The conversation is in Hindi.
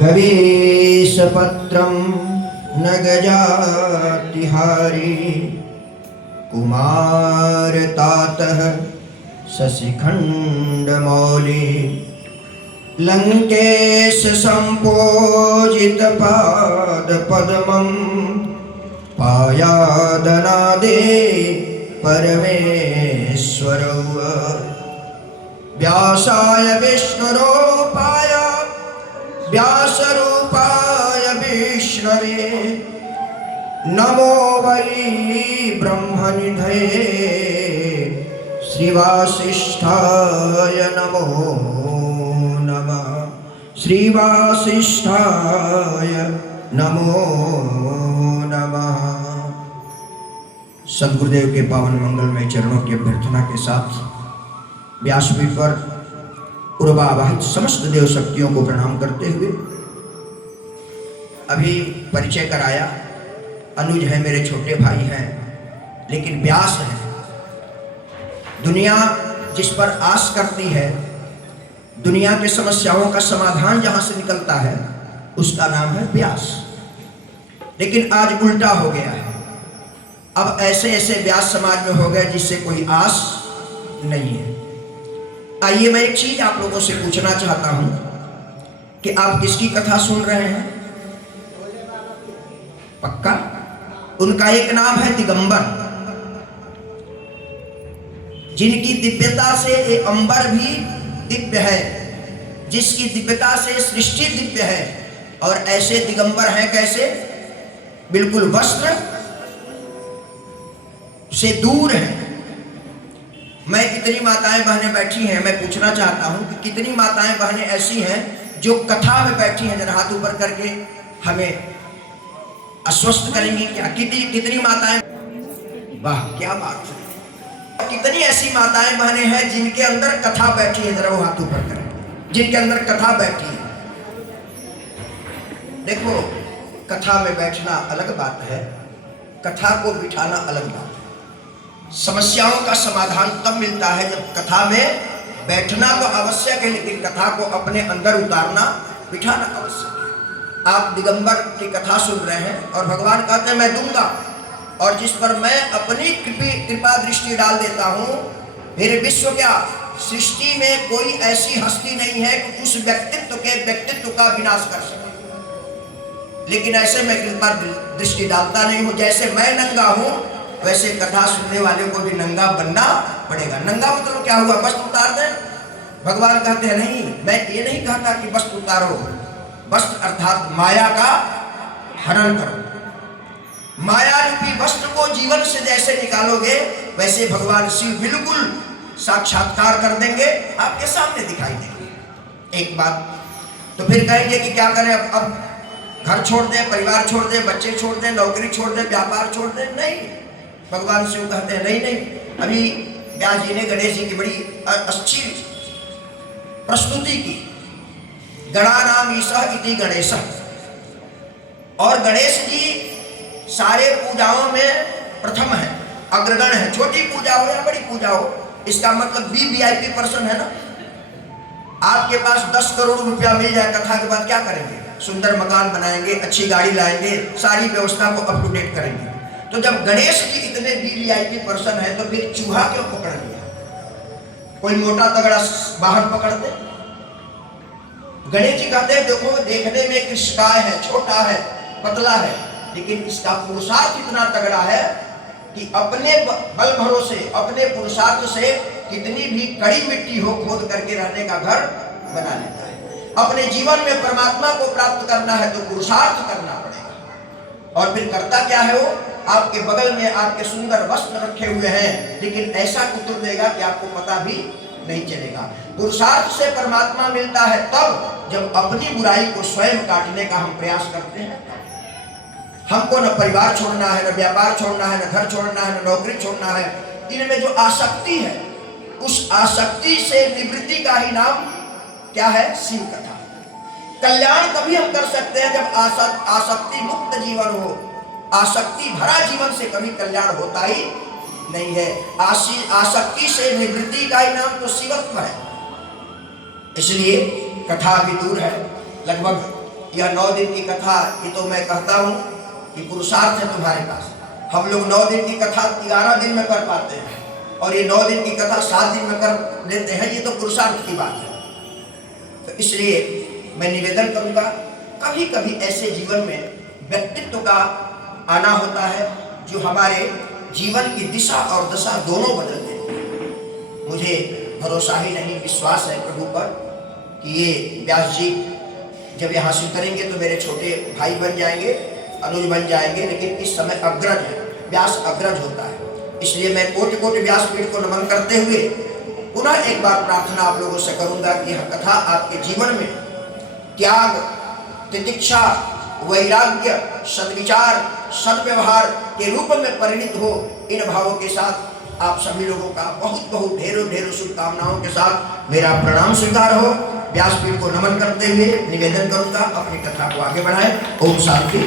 गवीशपत्रं न गजातिहारी कुमारतातः शशिखण्डमौली लंकेश संपोजित पाद पद्मं पायादनादे परमेश्वरौ व्यासाय विष्णुरूपाय व्यासरूपाय विष्णवे नमो वै ब्रह्मनिधये श्रीवासिष्ठाय नमो नमः श्रीवासिष्ठाय नमो नमः। सद्गुरुदेव के पावन मंगलमय चरणों की अभ्यर्थना के साथ व्यासपीठ पर पूर्वावाहित समस्त देव शक्तियों को प्रणाम करते हुए अभी परिचय कराया। अनुज है, मेरे छोटे भाई हैं, लेकिन व्यास है। दुनिया जिस पर आस करती है, दुनिया की समस्याओं का समाधान जहां से निकलता है, उसका नाम है व्यास। लेकिन आज उल्टा हो गया है। अब ऐसे ऐसे व्यास समाज में हो गए जिससे कोई आस नहीं है। आइए मैं एक चीज आप लोगों से पूछना चाहता हूं कि आप किसकी कथा सुन रहे हैं? पक्का? उनका एक नाम है दिगंबर, जिनकी दिव्यता से ये अंबर भी दिव्य है, जिसकी दिव्यता से सृष्टि दिव्य है। और ऐसे दिगंबर हैं कैसे? बिल्कुल वस्त्र से दूर है। मैं कितनी माताएं बहनें बैठी हैं, मैं पूछना चाहता हूं कि कितनी माताएं बहनें ऐसी हैं जो कथा में बैठी हैं? जरा हाथ ऊपर करके हमें आश्वस्त करेंगी क्या? कितनी माताएं? वाह, क्या बात है। कितनी ऐसी माताएं बहनें हैं जिनके अंदर कथा बैठी है? जरा वो हाथ ऊपर करें, जिनके अंदर कथा बैठी है। देखो, कथा में बैठना अलग बात है, कथा को बिठाना अलग बात है। समस्याओं का समाधान तब मिलता है जब कथा में बैठना तो आवश्यक है, लेकिन कथा को अपने अंदर उतारना, बिठाना आवश्यक है। आप दिगंबर की कथा सुन रहे हैं और भगवान कहते हैं मैं दूंगा, और जिस पर मैं अपनी कृपा दृष्टि डाल देता हूं, मेरे विश्व क्या सृष्टि में कोई ऐसी हस्ती नहीं है कि उस व्यक्तित्व का विनाश कर सके। लेकिन ऐसे मैं कृपा दृष्टि डालता नहीं हूं। जैसे मैं नंगा हूं, वैसे कथा सुनने वाले को भी नंगा बनना पड़ेगा। नंगा मतलब क्या हुआ? वस्त्र उतार दें? भगवान कहते हैं नहीं, मैं ये नहीं कहता कि वस्त्र उतारो, वस्त्र अर्थात माया का हरण करो। माया रूपी वस्त्र को जीवन से जैसे निकालोगे, वैसे भगवान शिव बिल्कुल साक्षात्कार कर देंगे, आपके सामने दिखाई देंगे। एक बात तो फिर कहेंगे कि क्या करें? अब घर छोड़ दें, परिवार छोड़ दें, बच्चे छोड़ दें, नौकरी छोड़ दें, व्यापार छोड़ दें? नहीं, भगवान शिव कहते हैं नहीं नहीं। अभी व्यास जी ने गणेश जी की बड़ी अच्छी प्रस्तुति की। गणानाम ईशः इति गणेशः। और गणेश जी सारे पूजाओं में प्रथम है, अग्रगण है। छोटी पूजा हो या बड़ी पूजा हो, इसका मतलब VIP पर्सन है ना। आपके पास 10 करोड़ रुपया मिल जाए कथा के बाद, क्या करेंगे? सुंदर मकान बनाएंगे, अच्छी गाड़ी लाएंगे, सारी व्यवस्था को अप टू डेट करेंगे। तो जब गणेश जी इतने VIP पर्सन है, तो फिर चूहा क्यों पकड़ लिया? कोई मोटा तगड़ा बाहर पकड़ दे। गणेश जी कहते हैं देखो, देखने में कृष्णकाय है, छोटा है, पतला है, लेकिन इसका पुरुषार्थ इतना तगड़ा है कि अपने बल भरोसे, अपने पुरुषार्थ से कितनी भी कड़ी मिट्टी हो, खोद करके रहने का घर बना लेता है। अपने जीवन में परमात्मा को प्राप्त करना है तो पुरुषार्थ करना पड़ेगा। और फिर करता क्या है? वो आपके बगल में आपके सुंदर वस्त्र रखे हुए हैं, लेकिन ऐसा कुतर देगा कि आपको पता भी नहीं चलेगा। पुरुषार्थ से परमात्मा मिलता है तब जब अपनी बुराई को स्वयं काटने का हम प्रयास करते हैं। हमको न परिवार छोड़ना है, न व्यापार छोड़ना है, न घर छोड़ना है, न नौकरी छोड़ना है। इनमें जो आसक्ति है, उस आसक्ति से निवृत्ति का ही नाम क्या है? शिव कथा। कल्याण तभी हम कर सकते हैं जब आसक्ति मुक्त जीवन हो। आसक्ति भरा जीवन से कभी कल्याण होता ही नहीं है। आसक्ति से निवृत्ति का ही नाम तो शिवत्व है। इसलिए कथा अभी दूर है, लगभग यह 9 दिन की कथा। ये तो मैं कहता हूँ कि पुरुषार्थ है तुम्हारे पास। हम लोग 9 दिन की कथा 11 दिन में कर पाते हैं, और ये 9 दिन की कथा 7 दिन में कर लेते हैं। ये तो पुरुषार्थ की बात है। तो इसलिए मैं निवेदन करूँगा, कभी कभी ऐसे जीवन में व्यक्तित्व का आना होता है जो हमारे जीवन की दिशा और दशा दोनों बदल देते हैं। मुझे भरोसा ही नहीं, विश्वास है प्रभु पर कि ये व्यास जी जब ये हासिल करेंगे तो मेरे छोटे भाई बन जाएंगे, अनुज बन जाएंगे। लेकिन इस समय अग्रज है, व्यास अग्रज होता है। इसलिए मैं कोटि कोटि व्यासपीठ को नमन करते हुए पुनः एक बार प्रार्थना आप लोगों से करूंगा कि यह कथा आपके जीवन में त्याग, तितिक्षा, वैराग्य, सद्विचार, सद्व्यवहार के रूप में परिणित हो। इन भावों के साथ आप सभी लोगों का बहुत बहुत ढेरों ढेरों शुभकामनाओं के साथ मेरा प्रणाम स्वीकार हो। व्यासपीठ को नमन करते हुए निवेदन करूंगा अपनी कथा को आगे बढ़ाएं। ओम शांति।